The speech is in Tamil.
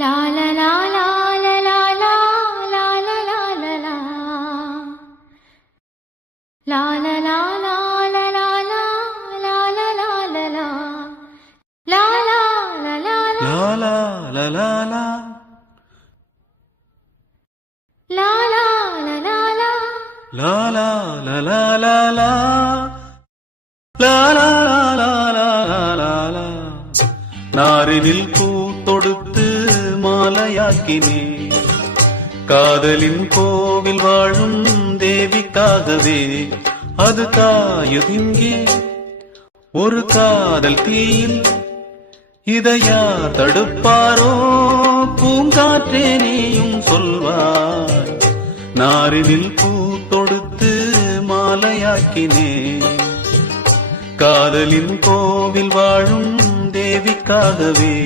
லா லா லா லா லா லா லா லா லா லா லா லா. லா லா லா லா லா லா லா லா லா லா லா லா. லா லா லா லா லா. லா லா லா லா லா. லா லா லா லா லா. லா லா லா லா லா லா. லா லா லா லா லா லா லா. நாரினில் பூ தொடுத்து மாலையாக்கினே, காதலின் கோவில் வாழும் தேவிக்காகவே. அது காயுதிங்கே ஒரு காதல் தீயில், இதை யார் தடுப்பாரோ? பூங்காற்றே நீயும் சொல்வாய். நாரினில் பூ தொடுத்து மாலையாக்கினே, காதலின் கோவில் வாழும் தேவிக்காகவே.